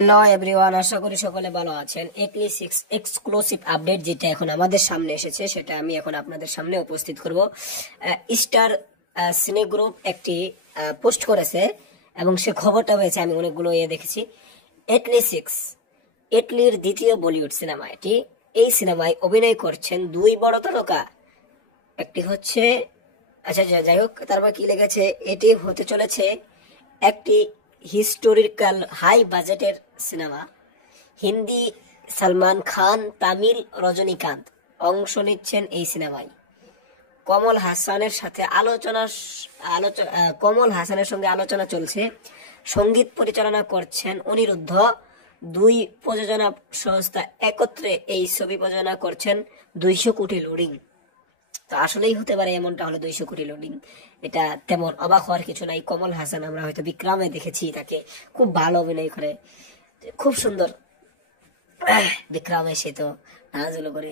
Hello everyone, আশা করি সকলে ভালো আছেন। এটলি সিক্স এক্সক্লুসিভ আপডেট যেটা এখন আমাদের সামনে এসেছে সেটা আমি এখন আপনাদের সামনে উপস্থিত করব। স্টার সিনে গ্রুপ একটি পোস্ট করেছে এবং সে খবরটা হয়েছে, আমি অনেকগুলো দেখেছি। এটলি সিক্স, এটলির দ্বিতীয় বলিউড সিনেমা এটি। এই সিনেমায় অভিনয় করছেন দুই বড় তারকা। একটি হচ্ছে, আচ্ছা যাই হোক, তারপর কি লেগেছে, এটি হতে চলেছে একটি হিস্টোরিক্যাল হাই বাজেটের সিনেমা। হিন্দি সালমান খান, তামিল রজনীকান্ত অংশ নিচ্ছেন এই সিনেমায়। কমল হাসানের সাথে কমল হাসানের সঙ্গে আলোচনা চলছে। সঙ্গীত পরিচালনা করছেন অনিরুদ্ধ। দুই প্রযোজনা সংস্থা একত্রে এই ছবি প্রযোজনা করছেন। 200 কোটি লোডিং। তো আসলেই হতে পারে এমনটা হলো 200 কোটি লোডিং। এটা তেমন অবাক হওয়ার কিছু নাই। কমল হাসান আমরা হয়তো বিক্রমে দেখেছি, তাকে খুব ভালো অভিনয় করে, খুব সুন্দর। বিক্রমে সে তো নাচগুলো করে